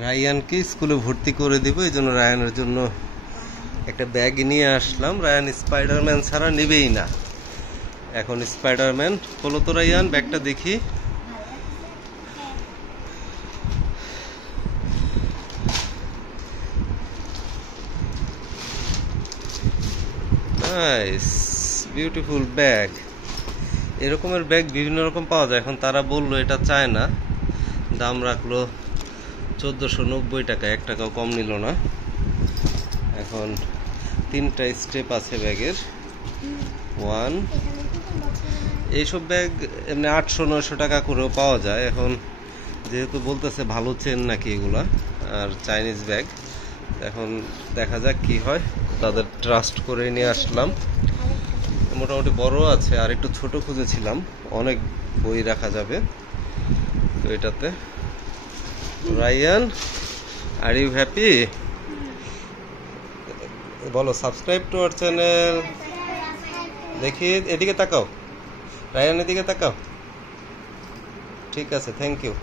রায়ানকে স্কুলে ভর্তি করে দিব, এই জন্য রায়ানের জন্য একটা ব্যাগ নিয়ে আসলাম। রায়ান স্পাইডারম্যান ছাড়া নেবেই না। এখন স্পাইডারম্যান হলো তো। রায়ান ব্যাগটা দেখি। Nice, beautiful bag. এরকমের ব্যাগ বিভিন্ন রকম পাওয়া যায়। এখন তারা বললো এটা চায় না, দাম রাখলো 1490 টাকা, 1 টাকাও কম নিল না। এখন 3টা স্টেপ আছে ব্যাগের। 1, এইসব ব্যাগ এমনি 800-900 টাকা করেও পাওয়া যায়। এখন যেহেতু বলতেছে ভালো চেন নাকি এগুলা, আর চাইনিজ ব্যাগ, এখন দেখা যাক কি হয়। তাদের ট্রাস্ট করে নিয়ে আসলাম। মোটামুটি বড় আছে, আর একটু ছোট খুঁজেছিলাম, অনেক বই রাখা যাবে তো এটাতে। Ryan, are you happy? বলো সাবস্ক্রাইব টু আওয়ার চ্যানেল। দেখি, এদিকে তাকাও রায়ান, এদিকে তাকাও। ঠিক আছে, থ্যাংক ইউ।